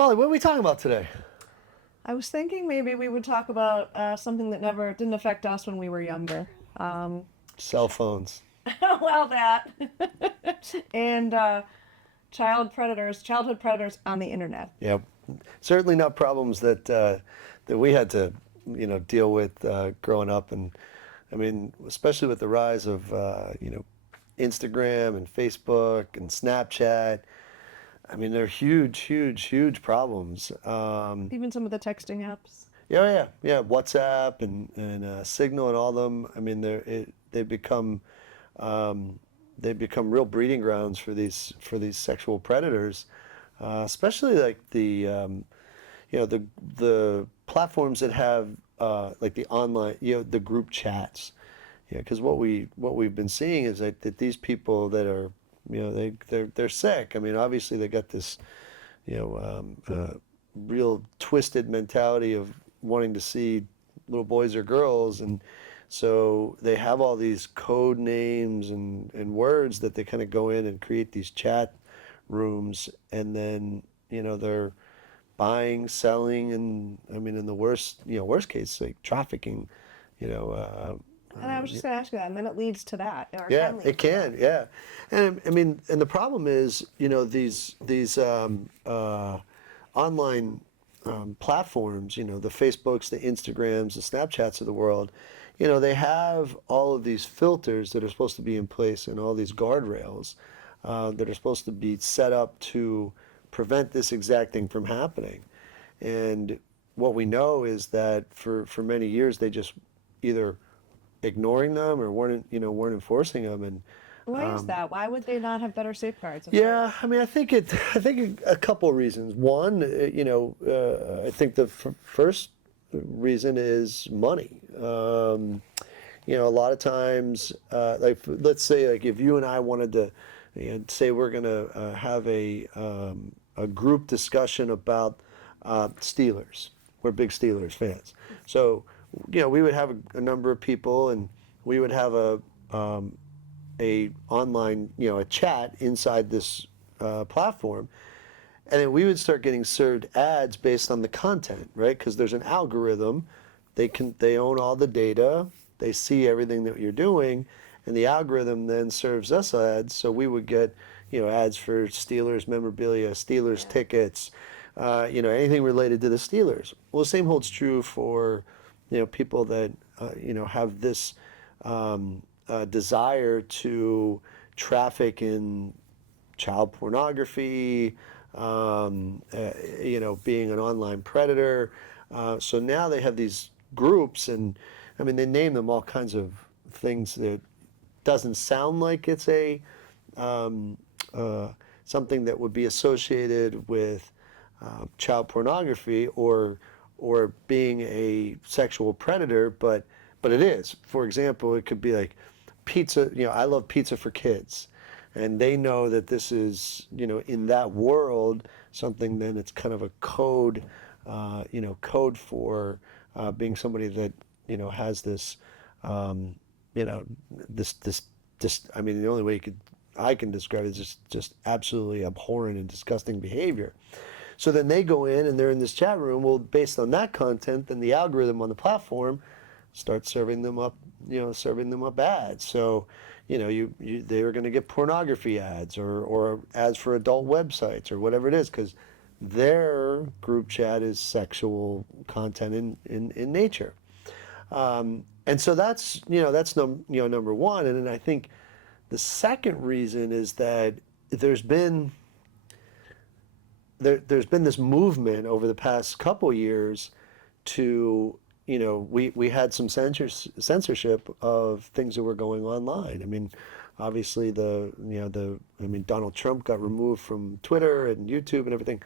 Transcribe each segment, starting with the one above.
Molly, what are we talking about today? I was thinking maybe we would talk about something that never didn't affect us when we were younger. Cell phones. Well, that and childhood predators on the internet. Yep. Certainly not problems that we had to, deal with growing up, and I mean, especially with the rise of Instagram and Facebook and Snapchat. I mean, they're huge, huge, huge problems. Even some of the texting apps. Yeah. WhatsApp and Signal and all of them. I mean, um, they become real breeding grounds for these sexual predators, especially like the platforms that have like the online, the group chats. Yeah, because what we've been seeing is that these people that are, they're sick. I mean, obviously they got this, real twisted mentality of wanting to see little boys or girls, and so they have all these code names and words that they kind of go in and create these chat rooms, and then they're buying, selling, and I mean, in the worst case, like trafficking, you know, And I was just going to ask you that, and then it leads to that, or yeah, can lead it to that. can, yeah, and I mean, and the problem is, these online platforms, the Facebooks, the Instagrams, the Snapchats of the world, they have all of these filters that are supposed to be in place and all these guardrails that are supposed to be set up to prevent this exact thing from happening. And what we know is that for many years they just either ignoring them or weren't enforcing them. And Why is that? Why would they not have better safeguards in place? yeah, I mean, I think a couple of reasons. One, I think the first reason is money. A lot of times, like let's say, like if you and I wanted to, say we're gonna have a group discussion about Steelers. We're big Steelers fans, so we would have a number of people, and we would have a online, a chat inside this platform, and then we would start getting served ads based on the content, right? Because there's an algorithm. They own all the data. They see everything that you're doing, and the algorithm then serves us ads. So we would get, ads for Steelers memorabilia, Steelers tickets, anything related to the Steelers. Well, the same holds true for, people that, have this desire to traffic in child pornography, being an online predator. So now they have these groups, and I mean, they name them all kinds of things that doesn't sound like it's um, something that would be associated with child pornography or being a sexual predator, but it is. For example, it could be like pizza. I love pizza for kids, and they know that this is in that world something. Then it's kind of a code, code for being somebody that has this, this. I mean, the only way I can describe it is just absolutely abhorrent and disgusting behavior. So then they go in and they're in this chat room. Well, based on that content, then the algorithm on the platform starts serving them up, ads. So, they are going to get pornography ads or ads for adult websites or whatever it is, because their group chat is sexual content in nature. And so that's number one. And then I think the second reason is that there's been there's been this movement over the past couple years to, we had some censorship of things that were going online. I mean, obviously Donald Trump got removed from Twitter and YouTube and everything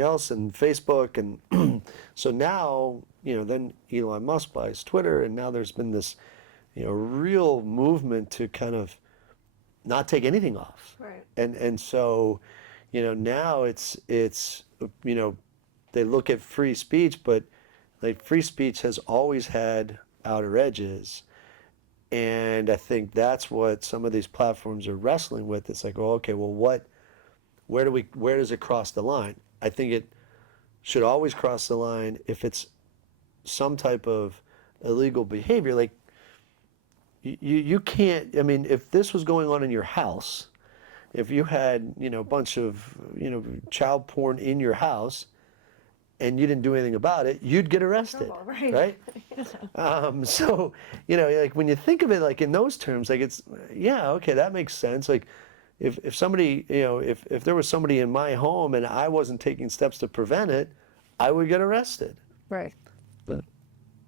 else, and Facebook, and so now, then Elon Musk buys Twitter, and now there's been this, real movement to kind of not take anything off. Right. And so, now it's they look at free speech, but like free speech has always had outer edges. And I think that's what some of these platforms are wrestling with. It's like, oh, okay, well, where does it cross the line? I think should always cross the line if it's some type of illegal behavior. Like you can't, I mean, if this was going on in your house, if you had, a bunch of, child porn in your house and you didn't do anything about it, you'd get arrested, Trouble, right? right? So, like when you think of it like in those terms, like it's, yeah, okay, that makes sense. Like if somebody, if there was somebody in my home and I wasn't taking steps to prevent it, I would get arrested. Right. But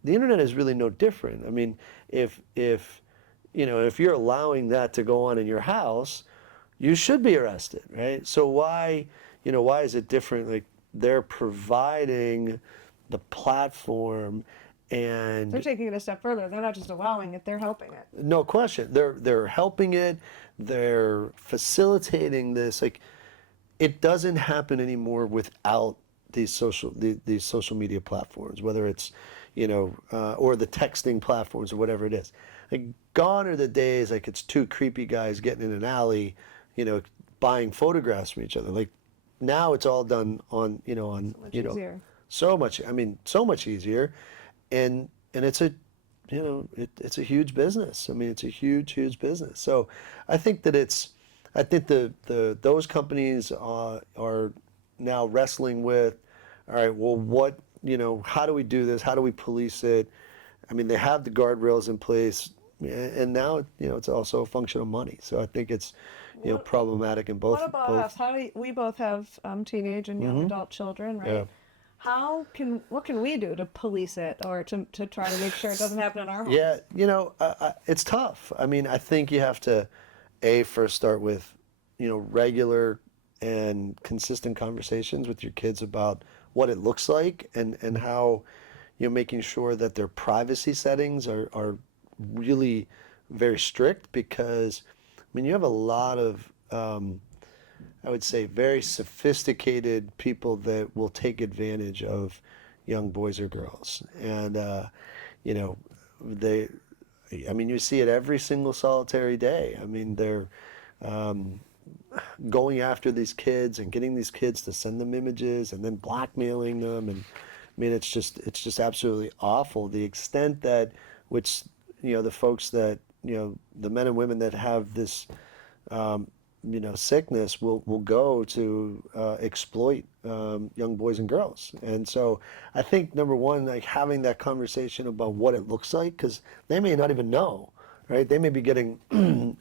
the internet is really no different. I mean, if you're allowing that to go on in your house, you should be arrested, right? So why is it different? Like they're providing the platform, and They're taking it a step further. They're not just allowing it; they're helping it. no question, they're helping it. They're facilitating this. Like it doesn't happen anymore without these social media platforms, whether it's or the texting platforms or whatever it is. Like gone are the days like it's two creepy guys getting in an alley, buying photographs from each other. Like now it's all done on Much easier. so much. I mean, so much easier, and it's a it's a huge business. I mean, it's a huge business. So I think that I think those companies are now wrestling with, all right, well, what, how do we do this? How do we police it? I mean, they have the guardrails in place, and now, it's also a function of money. So I think it's, problematic in both. What about us? We both have teenage and young adult children, right? Yeah. What can we do to police it or to try to make sure it doesn't happen in our homes? Yeah, it's tough. I mean, I think you have to, first start with, regular and consistent conversations with your kids about what it looks like and how, making sure that their privacy settings are really very strict, because, I mean, you have a lot of, I would say, very sophisticated people that will take advantage of young boys or girls. And, I mean, you see it every single solitary day. I mean, they're going after these kids and getting these kids to send them images and then blackmailing them. And I mean, it's just absolutely awful. The extent that which, the folks that, the men and women that have this, sickness will go to exploit young boys and girls. And so I think number one, like having that conversation about what it looks like, because they may not even know, right? They may be getting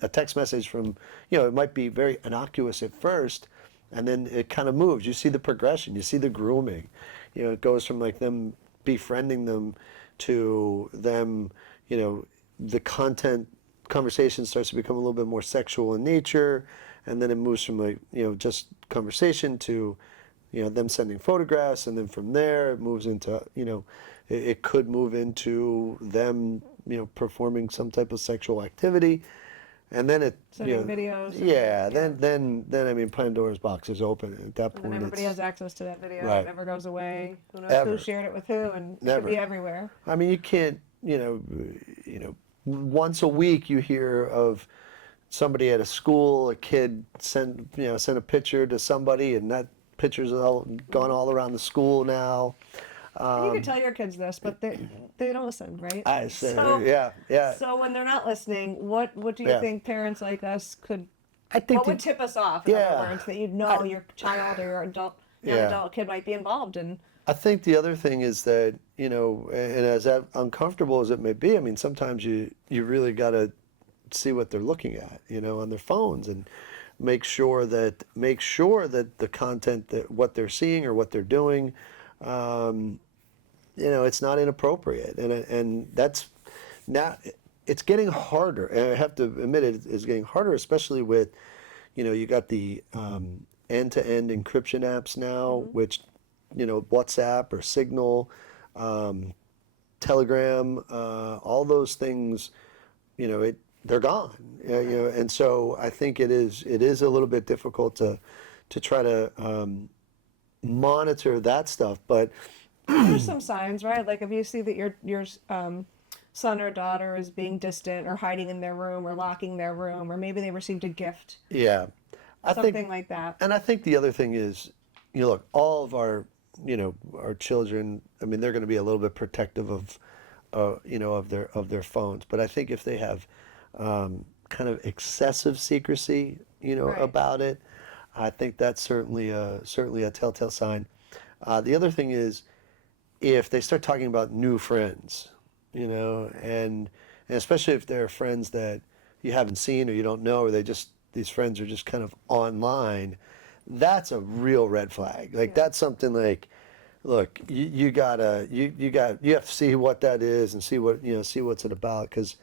a text message from, it might be very innocuous at first, and then it kind of moves. You see the progression, you see the grooming. It goes from like them befriending them to them, the conversation starts to become a little bit more sexual in nature, and then it moves from like, just conversation to, them sending photographs, and then from there it moves into, it could move into them, performing some type of sexual activity, and then it, Sending videos. yeah, then I mean, Pandora's box is open at that point. And everybody has access to that video. Right. It never goes away. Who knows Ever. who shared it with who, and it Never. should be everywhere. I mean, you can't, once a week you hear of somebody at a school, a kid sent a picture to somebody, and that picture's all gone all around the school now. And you can tell your kids this, but they don't listen, right? Yeah. So when they're not listening, what do you Yeah. think parents like us could? I think What would tip us off? In Yeah. other words, that your child or your young Yeah. adult kid might be involved in. I think the other thing is that, and as uncomfortable as it may be, I mean, sometimes you really got to see what they're looking at, on their phones, and make sure that the content, that what they're seeing or what they're doing, it's not inappropriate. And that's now, it's getting harder. And I have to admit it's getting harder, especially with, you got the end-to-end encryption apps now, which, WhatsApp or Signal, Telegram, all those things, they're gone. And so I think it is a little bit difficult to try to monitor that stuff. But There's some signs, right? Like if you see that your son or daughter is being distant or hiding in their room or locking their room, or maybe they received a gift, yeah, I something think, like that. and I think the other thing is, look, all of our our children, I mean, they're going to be a little bit protective of, of their phones. But I think if they have kind of excessive secrecy, Right. about it, I think that's certainly a telltale sign. The other thing is if they start talking about new friends, and especially if they're friends that you haven't seen or you don't know, or these friends are just kind of online, that's a real red flag. Like Yeah. that's something like, look, you have to see what that is and see what's it about, because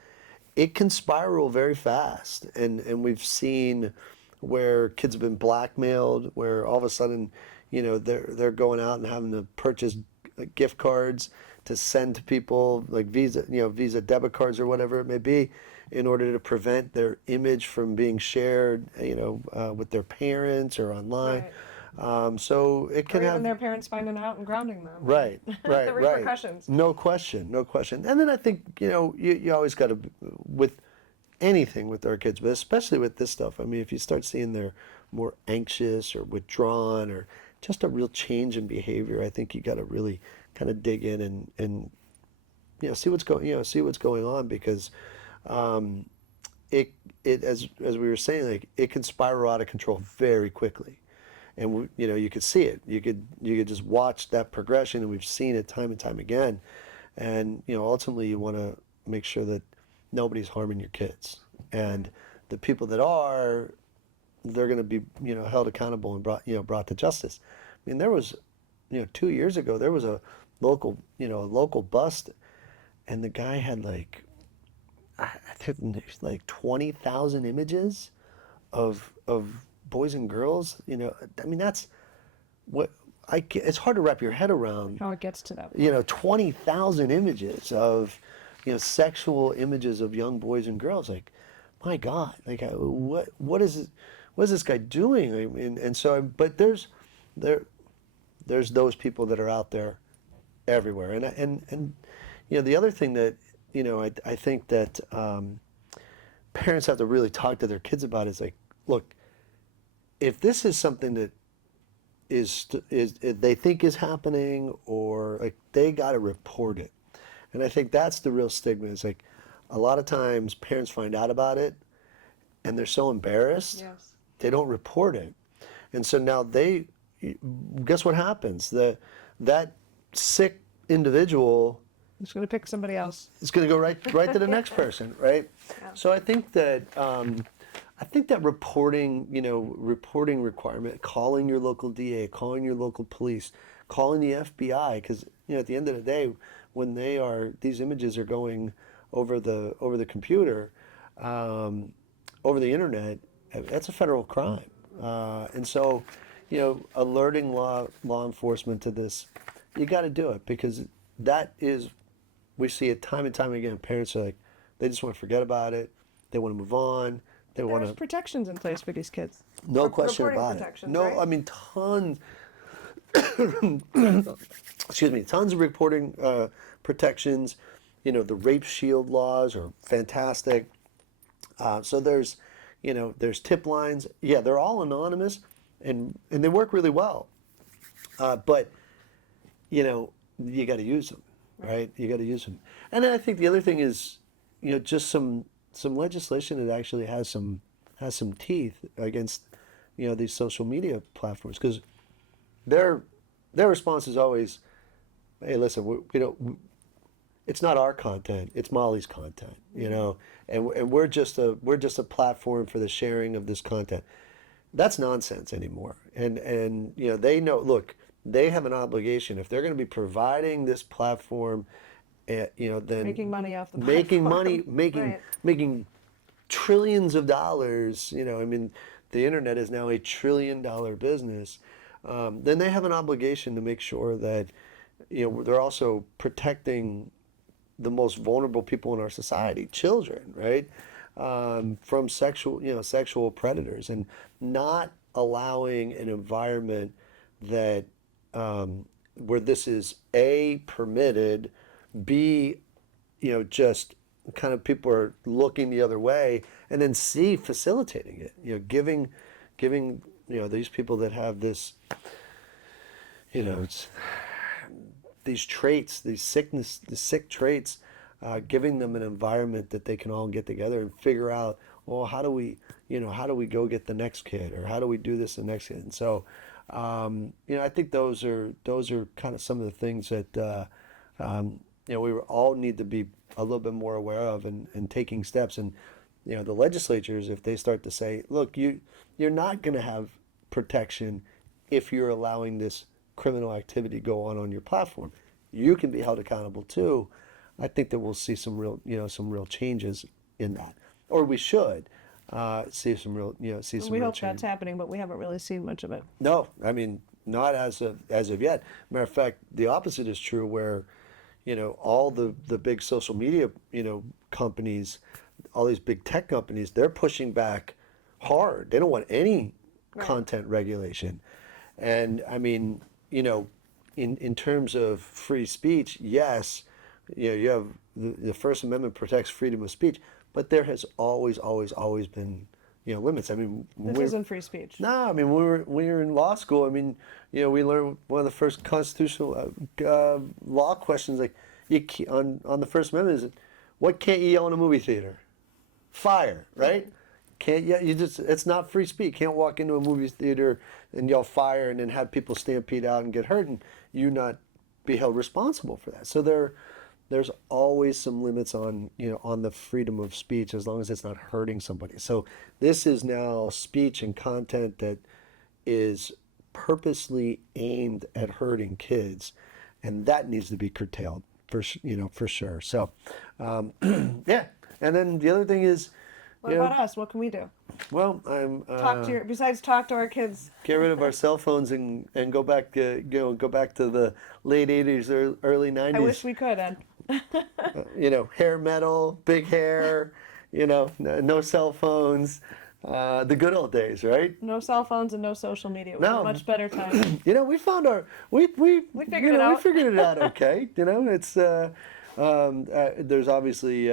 it can spiral very fast, and we've seen where kids have been blackmailed, where all of a sudden, they're going out and having to purchase gift cards to send to people, like Visa debit cards or whatever it may be, in order to prevent their image from being shared, with their parents or online. Right. So it Or can even have. their parents finding out and grounding them. Right, right, The right. repercussions. No question, no question. And then I think, you always got to, with anything with our kids, but especially with this stuff. I mean, if you start seeing they're more anxious or withdrawn or just a real change in behavior, I think you got to really kind of dig in and see what's going on, because um, it as we were saying, like it can spiral out of control very quickly. And you could see it. You could just watch that progression, and we've seen it time and time again. And ultimately, you want to make sure that nobody's harming your kids, and the people that are, they're going to be held accountable and brought to justice. I mean, there was 2 years ago there was a local bust, and the guy had like I think like 20,000 images of boys and girls. I mean, that's what it's hard to wrap your head around. How it gets to that. 20,000 images of sexual images of young boys and girls. Like, my God, like what is this guy doing? I mean, and so, but there's those people that are out there everywhere. And the other thing that I think that parents have to really talk to their kids about is like, look, if this is something that is they think is happening, or like, they got to report it. And I think that's the real stigma, is like a lot of times parents find out about it and they're so embarrassed Yes. they don't report it. And so now guess what happens? That sick individual It's going to pick somebody else. is going to go right to the next person, right? Yeah. So I think that reporting requirement, calling your local DA, calling your local police, calling the FBI, because at the end of the day, when these images are going over the computer, over the internet, that's a federal crime. And so, alerting law enforcement to this, you got to do it, because we see it time and time again. Parents are like, they just want to forget about it. They want to move on. They want There's to. protections in place for these kids. No question Reporting about it. protections, No, right? I mean tons. Excuse me, tons of reporting protections. The rape shield laws are fantastic. So there's tip lines. Yeah, they're all anonymous, and they work really well. But you got to use them, right? You got to use them. And then I think the other thing is, just some legislation that actually has some teeth against these social media platforms, because their response is always, hey, listen, we don't. It's not our content; it's Molly's content, and we're just a platform for the sharing of this content. That's nonsense anymore. And they know. Look, they have an obligation if they're going to be providing this platform. Then Making money off the making platform. money, Right. making trillions of dollars. I mean, the internet is now a $1 trillion business. Then they have an obligation to make sure that they're also protecting the most vulnerable people in our society, children, right, from sexual predators, and not allowing an environment that where this is A, permitted, B, just kind of people are looking the other way, and then C, facilitating it, giving these people that have this it's these traits, these sick traits, giving them an environment that they can all get together and figure out, well, how do we go get the next kid, or how do we do this the next kid? And so, I think those are kind of some of the things that we all need to be a little bit more aware of, and taking steps. And the legislatures, if they start to say, look, you're not going to have protection if you're allowing this criminal activity go on your platform, you can be held accountable too. I think that we'll see some real changes in that, or we should see some real We hope change. that's happening, but we haven't really seen much of it. No, I mean, not as of yet. Matter of fact, the opposite is true, where all the big social media companies, all these big tech companies, they're pushing back hard. They don't want any content regulation. And I mean, in terms of free speech, yes, you have the First Amendment protects freedom of speech, but there has always been limits. I mean, This isn't free speech. no, I mean, when we were in law school, I mean, we learned one of the first constitutional law questions, like on the First Amendment, is what can't you yell in a movie theater? Fire, right? Can't it's not free speech. Can't walk into a movie theater and yell fire and then have people stampede out and get hurt, and you not be held responsible for that. So there's always some limits on on the freedom of speech, as long as it's not hurting somebody. So this is now speech and content that is purposely aimed at hurting kids, and that needs to be curtailed for sure. So yeah. And then the other thing is, What about us? What can we do? well, I'm Besides talk to our kids. get rid of our cell phones and go back to the late 80s or early 90s. I wish we could, Ed. Hair metal, big hair, no cell phones, the good old days, right? No cell phones and no social media. It was No. a much better time. We found we figured it out. We figured it out okay. It's there's obviously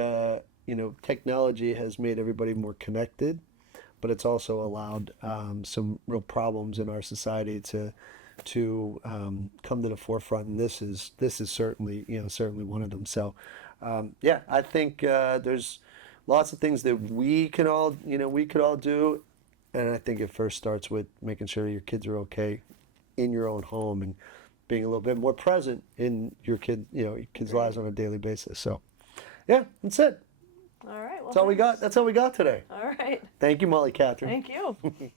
technology has made everybody more connected, but it's also allowed some real problems in our society to come to the forefront, and this is certainly one of them. So I think there's lots of things that we could all do, and I think it first starts with making sure your kids are okay in your own home, and being a little bit more present in your kids' lives on a daily basis. So yeah, that's it. All right. Well, That's all we got. That's all we got today. All right. Thank you, Molly Catherine. Thank you.